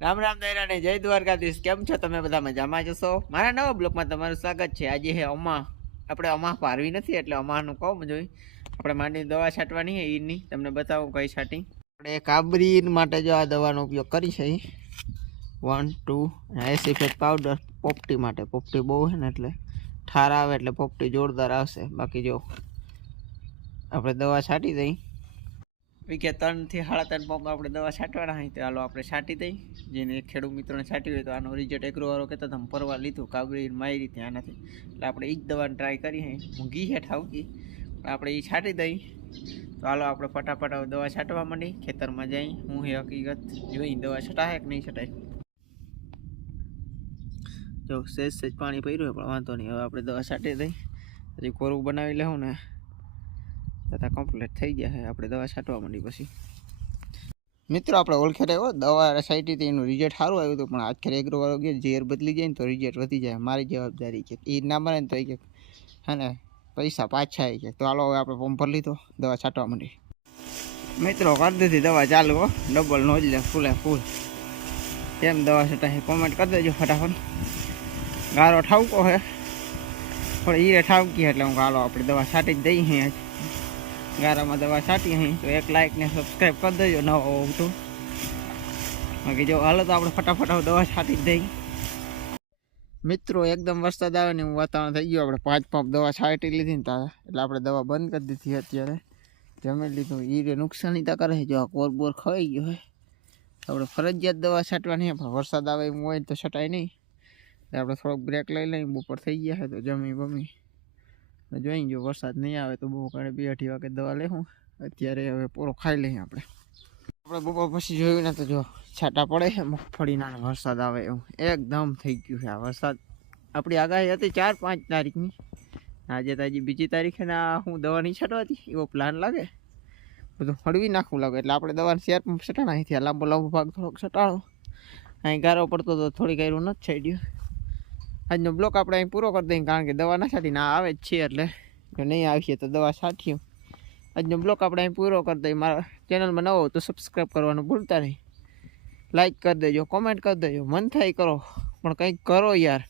રામ રામ દૈરાને જય દ્વારકાધીશ. કેમ છો તમે બધા મજામાં જશો મારા નવા બ્લોકમાં તમારું સ્વાગત છે. આજે હે અમા, આપણે અમા પારવી નથી, એટલે અમાનું કહું જોઈ. આપણે માંડી દવા છાંટવાની છે ઈની તમને બતાવું કઈ છાંટી. આપણે કાબરી માટે જો આ દવાનો ઉપયોગ કરી છે. વન ટુ એસી ફેટ પાવડર પોપટી માટે. પોપટી બહુ છે ને એટલે ઠાર આવે એટલે પોપટી જોરદાર આવશે. બાકી જો, આપણે દવા છાંટી દઈ. વીકે ત્રણથી સાડા ત્રણ પંપ આપણે દવા છાંટવાના હોય તો હાલો આપણે છાંટી દઈ જેને ખેડૂત મિત્રોને છાંટી હોય તો આનો રિઝલ્ટ એગ્રોવાળો કહેતો તમે પરવા લીધું કાગડી મારી ત્યાંનાથી એટલે આપણે એ જ દવાને ટ્રાય કરી હે મૂંઘી છે ઠાવકી પણ આપણે એ છાંટી દઈ તો હાલો આપણે ફટાફટ દવા છાંટવા માંડી ખેતરમાં જઈ હું એ હકીકત જોઈ દવા છટાય કે નહીં છટાય? જો સેજ સેજ પાણી પડ્યું હોય પણ વાંધો નહીં. હવે આપણે દવા છાંટી દઈ પછી કોરું બનાવી લેવું ને? તથા કમ્પ્લીટ થઈ ગયા છે. આપણે દવા છાંટવા માંડી પછી. મિત્રો, આપણે ઓળખે રહ્યો દવા છાંટી હતી, એનું રિઝલ્ટ સારું આવ્યું હતું, પણ આજ ખેર એગ્રો વાળો ગયો, ઝેર બદલી જાય ને તો રિઝલ્ટ વધી જાય. મારી જવાબદારી છે એ ના બને ને તો એ કે, હે ને, પૈસા પાછા આવી જાય તો હાલો, હવે આપણે પંપ ભરી લીધો, દવા છાંટવા માંડી મિત્રો કરી દીધી દવા ચાલુ હો ડબલ નોજ લે, ફૂલે ફૂલ. કેમ દવા છટાય કોમેન્ટ કરી દેજો ફટાફટ. ગારો ઠાવકો હે પણ એ ઠાવકી એટલે હું ગાલો આપણે દવા છાંટી જ દઈ અહીં ગારામાં દવા છાંટી અહીં તો એક લાઇક ને સબસ્ક્રાઈબ કરી દેજો, નવો હોવ તો. બાકી જો હાલો તો આપણે ફટાફટ દવા છાંટી જ દઈ મિત્રો, એકદમ વરસાદ આવે ને એવું વાતાવરણ થઈ ગયું, આપણે પાંચ પંપ દવા છાંટી લીધી ને તારે એટલે આપણે દવા બંધ કરી દીધી અત્યારે. જમી લીધું એ રે નુકસાની તો કરે જો આ કોર બોર ખવાઈ ગયો હોય આપણે ફરજિયાત દવા છાંટવાની પણ વરસાદ આવે એમ હોય તો છટાય નહીં. એટલે આપણે થોડોક બ્રેક લઈ લઈએ, બપોર થઈ ગયા હોય તો જમી બમી. ને જોઈ જો વરસાદ નહીં આવે તો બહુ કારણે બે અઢી વાગે દવા લેવું અત્યારે હવે પૂરો ખાઈ લઈએ આપણે. આપણે બપોર પછી જોયું ને તો જો છાંટા પડે મગફળીના વરસાદ આવે એવું. એકદમ થઈ ગયું છે આ વરસાદ. આપણી આગાહી હતી ચાર પાંચ તારીખની. આજે તો હજી બીજી તારીખે ને હું દવા નહીં છાંટવાતી, એવો પ્લાન લાગે. બધું હળવી નાખવું લાગે. એટલે આપણે દવાને શેર પંપ છટાણા અહીંથી લાંબો લાંબો ભાગ થોડોક છટાણો અહીં ગારો પડતો તો થોડી ગાયરું નથી છાડ્યું આજનો બ્લોક આપણે અહીં પૂરો કરી દઈએ, કારણ કે દવા ના છાંટીને ના આવે જ છે એટલે જો નહીં આવશે તો દવા છાંટ્યું આજનો બ્લોક આપણે અહીં પૂરો કરી દઈએ. મારા ચેનલમાં નવો તો સબસ્ક્રાઈબ કરવાનું ભૂલતા નહીં. લાઈક કરી દેજો કોમેન્ટ કરી દેજો, મન થાય કરો. પણ કંઈક કરો યાર.